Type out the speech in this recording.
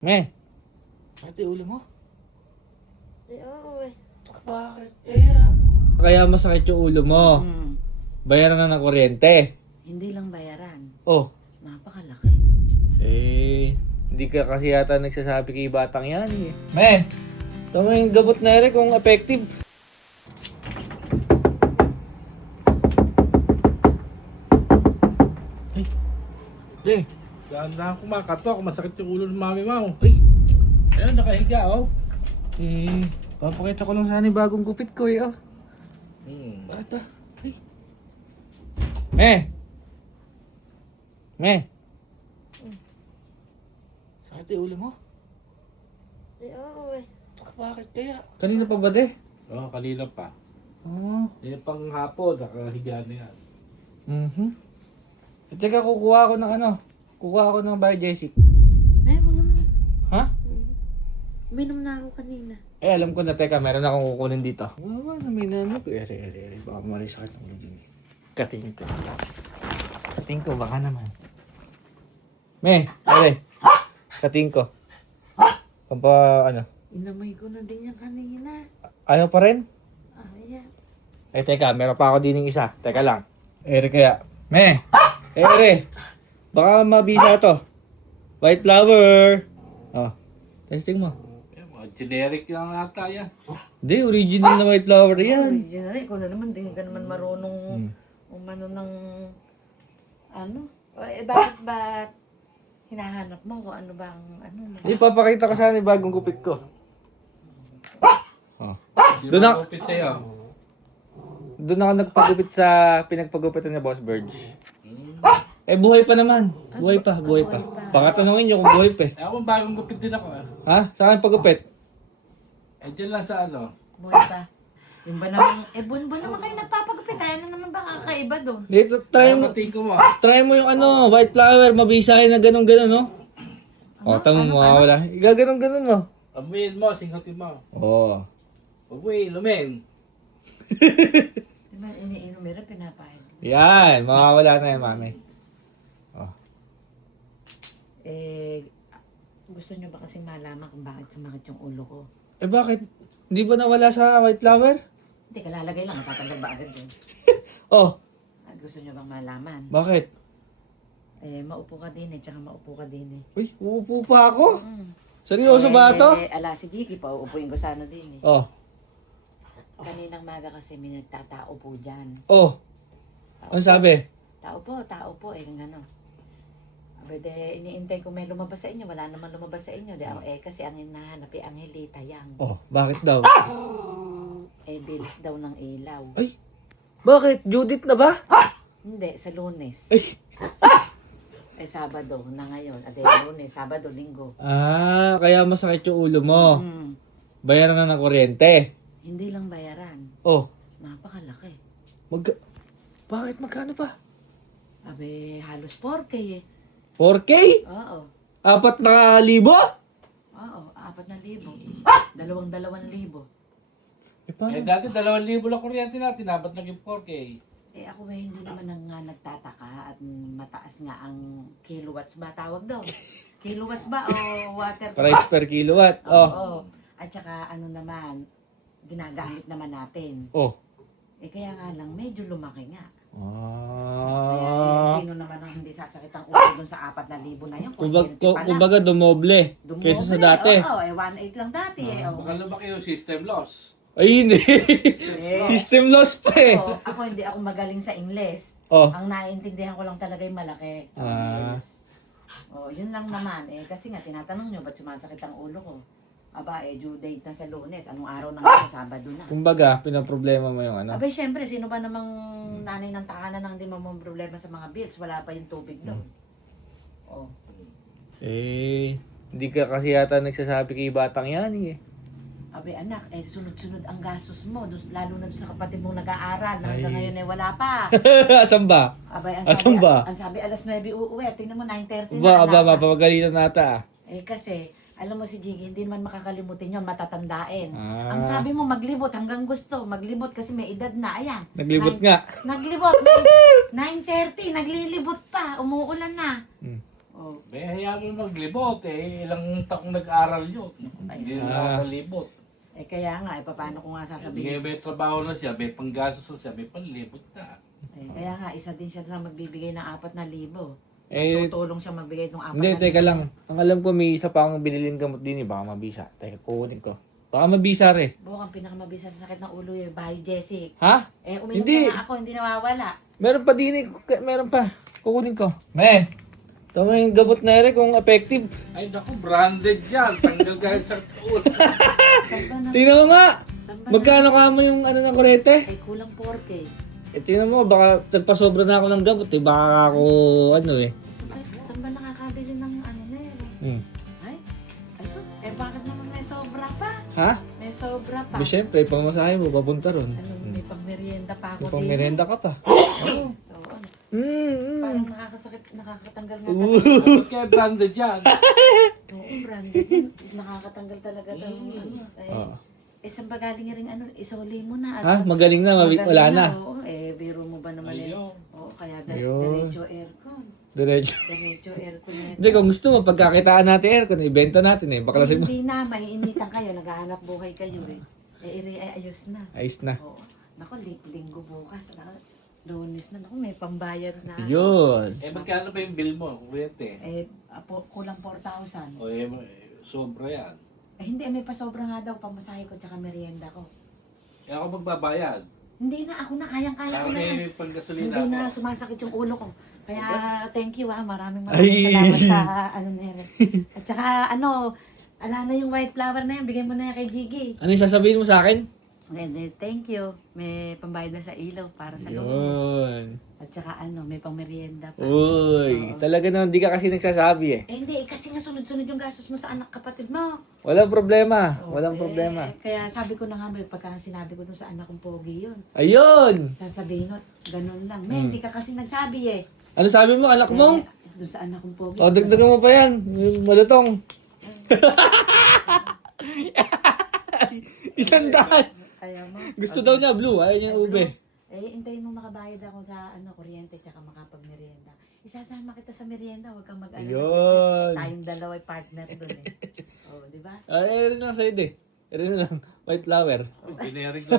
Me, ate ulo mo? Oo eh. Bakit kaya? Kaya masakit yung ulo mo. Bayaran na ng kuryente. Hindi lang bayaran. Oh, Napakalaki. hindi ka kasi yata nagsasabi kay batang yan eh. Me, tama yung gabot na ere kung effective. Hey, Saan na kumakatok, masakit yung ulo ng mami mo. ay, Ayun, nakahiga oh. papakita ko lang sana yung bagong gupit ko eh, oh. Bata. Ay. Me, sakit yung ulo mo? Oo eh. Bakit kaya? Kanina pa ba de? Oo, kanina pa. Oh. Yung pang hapon, nakahiga na yan. Teka, kukuha ako ng kukuha ako ng Biogesic. Ay, mga na. Ha? Minom na ako kanina. Eh, alam ko na, teka, meron akong kukunin dito. Mama, may nanap. Ere. Baka marisakit ang ulo niya. Kating ko. Kating ko, baka naman. Me, kating ko. Inamay ko na din yan kanina. Ano pa rin? Ayan. Eh, teka, meron pa ako din ng isa. Teka lang. Ere kaya. Me! Ere! Baka mabisa to. White flower. Oh, testing mo. Mga generic lang ata yan. Hindi, original na white flower yan. Original, ikaw na naman, di ka naman marunong umano ng ano. Bakit hinahanap mo kung ano bang Hindi, papakita ko sana yung bagong gupit ko. Oh. Hindi Doon na- makupit sa'yo. Doon ako nagpagupit sa pinagpagupitan ni Boss Birds. Eh, buhay pa naman. Buhay pa. Baka tanungin nyo kung buhay pa eh. Eh, ako bagong gupit din ako eh. Ha? Saan pagupit? Eh, dyan lang sa ano. buhay pa. Yung ba naman, buwan-buwan naman kayo nagpapagupit. Ano naman ba kakaiba doon? Dito, try mo. Pating ko mo. Try mo yung white flower, mabisahin na ganun-ganun, no? O, tama mo, wala. Gaganon-ganon mo. Abuin mo, singhatin mo. Oo. Huwag mo inumin. Diba, iniinom meron, pinapahid. Yan, mawawala na yan, mami. Gusto nyo ba kasi malaman kung bakit sumakit yung ulo ko? Eh, bakit? Hindi ba nawala sa white flower? Hindi, kalalagay lang, matatanggal ba agad yun? Oh, Gusto nyo bang malaman? bakit? Maupo ka din tsaka maupo ka din Uy, uupo pa ako? Seryoso ba ito? Ala si Jiki pa, uupuin ko sana din Oh, Kaninang maga kasi may nagtatao po dyan. oh. Ano sabi? Tao po, gano. Abede, iniintay ko may lumabas sa inyo. Wala naman lumabas sa inyo. Kasi ang hinahanap ay Angelita yang. Oh, bakit daw? Bilis daw ng ilaw. Ay, bakit? Judith na ba? Hindi, sa Lunes. Sabado na ngayon. Lunes, Sabado, Linggo. Ah, kaya masakit yung ulo mo. Bayaran na ng kuryente. Hindi lang bayaran. Oh, Napakalaki. bakit? Magkano pa? Halos 4K 4K? Oo. 4,000? Oo, 4,000. 2,000. Eh, paano? Eh, dati 2,000 lang kuryente natin. Dapat naging 4K. Ako hindi naman nga nagtataka at mataas nga ang kilowatts ba tawag daw? Kilowatts ba o water Price per kilowatt. Oh. Oo. At saka naman, ginagamit naman natin. Oh. Kaya nga lang, medyo lumaki nga. Ah. Sino naman ang hindi sasakit ang ulo dun sa 4,000 na yun? Kumbaga dumoble kaysa sa dati. Oo, 1,800 lang dati Baka lumaki yung system loss. Ay, hindi. System loss pa eh. Ako hindi ako magaling sa Ingles. Oh. Ang naiintindihan ko lang talaga yung malaki. Yun lang naman. Kasi nga, tinatanong nyo, ba't sumasakit ang ulo ko? Due date na sa Lunes. Anong araw na nga? Sabado na. Kumbaga, pinaproblema mo yung Syempre, sino ba namang nanay ng tahanan ang di mo problema sa mga bills? Wala pa yung tubig doon. Hindi ka kasi yata nagsasabi kay batang yan eh. Anak, sunod-sunod ang gastos mo. Lalo na sa kapatid mong nag-aaral. Hanggang ngayon wala pa. Asan ba? Asan ba? Ang sabi, alas 9 uuwi. Tingnan mo, 9:30 na. Mapapagalitan nata. Kasi, alam mo si Jiggy, hindi naman makakalimutin yun, matatandain. Ah. Ang sabi mo, maglibot hanggang gusto. Maglibot kasi may edad na. Ayan. Naglibot nga. Naglibot. 9:30, naglilibot pa. Umuulan na. Oh. May hayaan mo maglibot eh. Ilang taong nag-aral yun. Hindi na nakakalibot. Eh kaya nga, paano ko nga sasabihin? May trabaho na siya, may panggastos na siya, may panlibot na. Kaya nga, isa din siya sa magbibigay ng 4,000. Eh, Tutulong siya magbigay ng 4,000. hindi, teka lang. Ang alam ko, may isa pa akong binilin gamot din eh. Baka mabisa. Teka, kukunin ko. Baka mabisa rin. Bukang pinakamabisa sa sakit ng ulo eh, bahay Jessic. Ha? Uminom Hindi. na nga ako, hindi nawawala. Meron pa din eh. Meron pa. Kukunin ko. Me! Ito nga yung gamot na rin kung effective. Ay naku, branded yan. Tanggal kahit sa ulo. Saan ba na? Tingnan mo nga! Saan ba na? Magkano ka mo yung ano ng kurete? Eh, kulang 4K. Eh, tingnan mo, baka nagpasobra na ako ng gamot eh. Baka ako, ano eh. Saan ba nakakabili ng ano na yun? Hmm. Bakit naman may sobra pa? Ha? May sobra pa. Di syempre, pamasahe mo, papunta ron. Ano, may pang-merienda pa ako May pang merenda ka pa. Oo. Parang nakakatanggal nga talaga. Bakit kaya branded yan? Oo, branded. Nakakatanggal talaga daw. Ano, Oo. saan ba galing rin ano, isoli mo na. Ha? Magaling na, wala na. Oo, biro mo ba naman eh. Ayun. Oo, kaya Ayun. diretso aircon. Diretso. Diretso aircon na Hindi, kung gusto mo, pagkakitaan natin aircon, ibenta natin eh. Baklasin mo. Hindi na, maiinitan kayo, naghahanap buhay kayo eh. Ayos na. Ayos na. Oo. Naku, linggo bukas. Lunes na. Naku, may pambayad na. ako. Yun. Magkano ba yung bill mo? Kuryente. Kulang 4,000. O sobra yan. Hindi, may pasobra nga daw pamasahe ko tsaka merienda ko. Kaya ako magbabayad. Hindi na, ako na, kayang-kaya ko na yan. May panggasolina Hindi na, ako. sumasakit yung ulo ko. Kaya, thank you maraming Ay. salamat sa ano na yan. At saka, ala na yung white flower na yan, bigay mo na yan kay Jiggy. Ano yung sasabihin mo sa akin? Thank you. May pambayad na sa ilaw para sa lunes. Yun. At saka may pang-merienda pa. Uy, Oo. talaga naman, di ka kasi nagsasabi eh. Hindi, kasi nga sunod-sunod yung gastos mo sa anak kapatid mo. Walang problema. Oo, Walang problema. Kaya sabi ko na nga, pagka sinabi ko dun sa anak kong pogi yun, Ayun! sasabihin mo, ganun lang. Men, hindi ka kasi nagsabi eh. Ano sabi mo, anak mo? Dun sa anak kong pogi. O, dagdagan mo pa yan. Yung malutong. 100. Ayaw mo. Gusto daw niya blue, ayaw niya ube. Hintayin mo makabayad ako sa kuryente tsaka makapag-merienda. Isasama kita sa merienda, huwag kang mag-ano. Ayun. Tayong dalawa ay partner dun eh. Oh, di ba? Ay, rin lang sa'yo eh. Rin lang, white flower. Pinayaring ko.